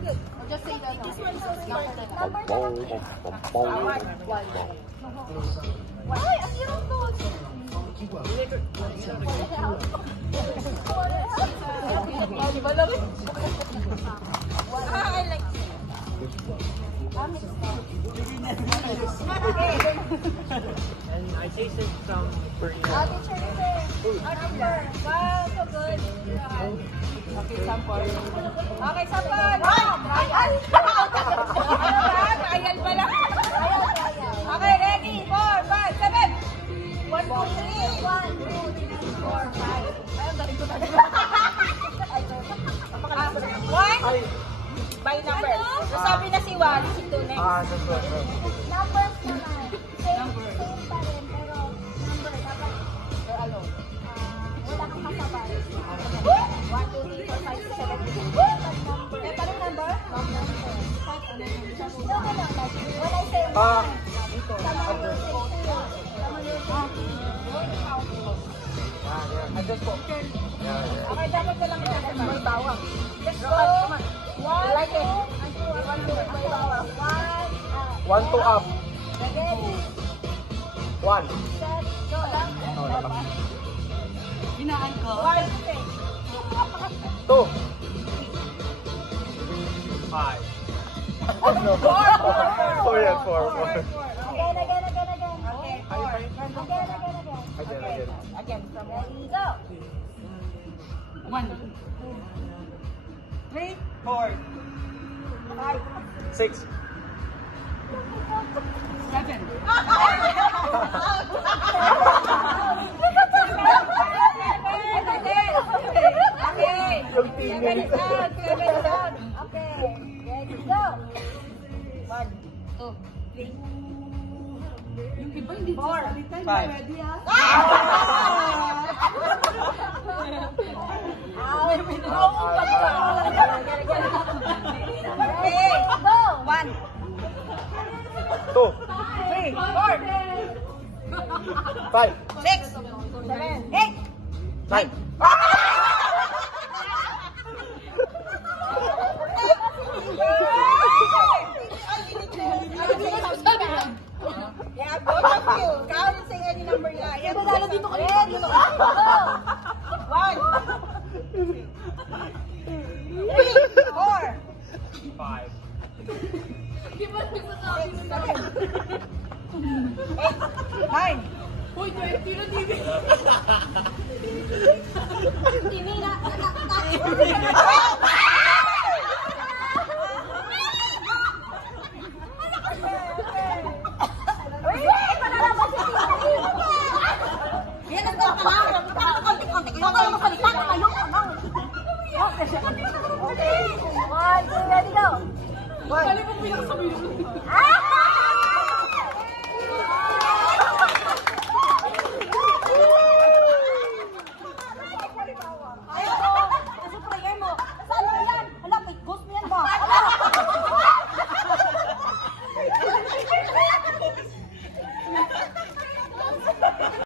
good. Just say that. This one is also number. Ay, ang hirap ko. I like And I tasted some burning. Wow, so good. Okay, sample. Okay, sample. Trial. Trial pala. Okay, ready? 4, 5, 7. 1, 2, 3. 1, 2, 3, 4, 5. Ayun, galing ko talaga. One. By number. So, sabi na si 1, si 2 next. That's right. Numbers naman. Same pa rin, pero number dapat ano? Wala kang kasabay. 1, 2, 3, 4, 5, 6, 7, 8. Eh, parang number? Number. No, when I say 1, tama yung Adjust po. okay, dapat ko lang yung may bawang. Let's go. 1, 2, 1, 2 up. ready, 1. set, go. Hinaan ko. 1, 2. 5. Oh no. 4 yan, 4. Again. Okay. Again. From ready, go. 1, 3, 4, 5. 6. 7. Okay. Yung tingin. Okay. Ready, go. 1, 2, 3. Yung iba hindi ko salita. Five. Ready ah? Okay, go. 1, 2. 3, 4, 5. 6, 7, 8. 9. Yeah, both of you. Count and say any number you like. Ready, go. 1, 3, 4, 5. 9. Uy, 20 na TV. Yan ang daw ka lang. Konti-konti. Huwag ka lang masalita. Ayun ka lang. Okay. 1, 2, ready, go. 1. Kali mo pinakasabi yun.